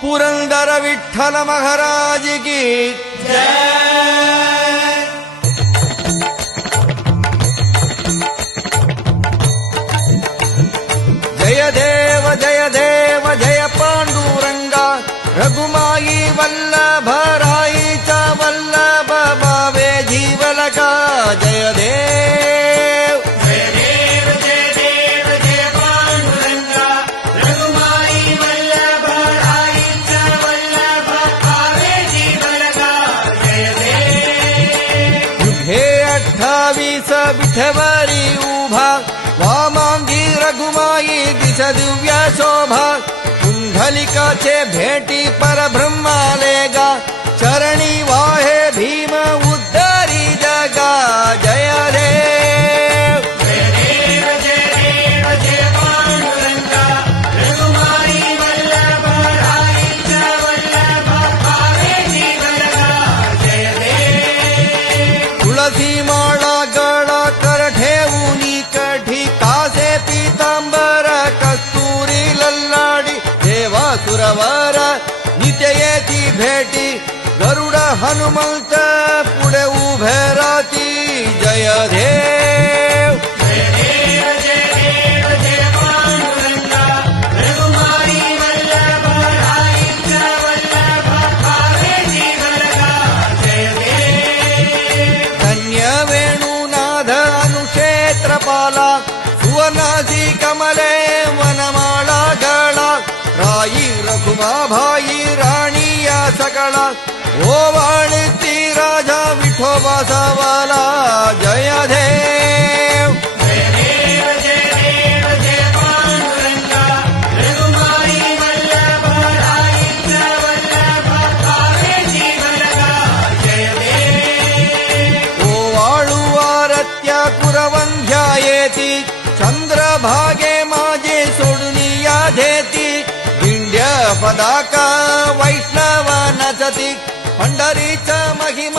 पुरंदर विठ्ठल महाराज की जय। जय देव जय देव जय पांडुरंगा रघुमाई वल्लभ राईचा वल्लभ भावे जीवलका जय देव। जय देव जय देव जय पांडुरंगा रघुमाई वल्लभ राईचा वल्लभ भावे जीवलका जय देव। युगे 28 विठवरी उभा वामांगी रघुमाई दिस दिव्य शोभा कुंडलिकाचे भेटी परब्रह्मालेगा चरणी वाहे भीम उद्धारी जगा जय देव। जय देव जय देव जय पांडुरंगा रघुमाई वल्लभ राईचा वल्लभ भावे जीवलका जय देव। तुळसी माळा गळा कर ठेवूनी कढी कासे पीतांबर कस्तुरी लल्लाडी देवा सुरवर नित्य येती भेटी गरुड हनुमंत पुढे उभे राती जय देव। जय देव जय देव जय पांडुरंगा रघुमाई वल्लभ राईचा वल्लभ भावे जीवलका जय देव। धन्य वेणुनाथ अनुक्षेत्रपाला सुवर्णासी कमले वनमाळा गळा राई रघुमा भाई राणी या सकळा ओवाळती राजा विठोबा सवाला जय देव। जय देव जय देव जय पांडुरंगा रघुमाई वल्लभ राईचा वल्लभ भावे जीवलका जय देव। ओवाळू आरत्या कुरवंध्या येती चंद्रभागे माझे सोडून या धेती दिंड्या पदाका वैष्णव नचती पंढरीचा महिमा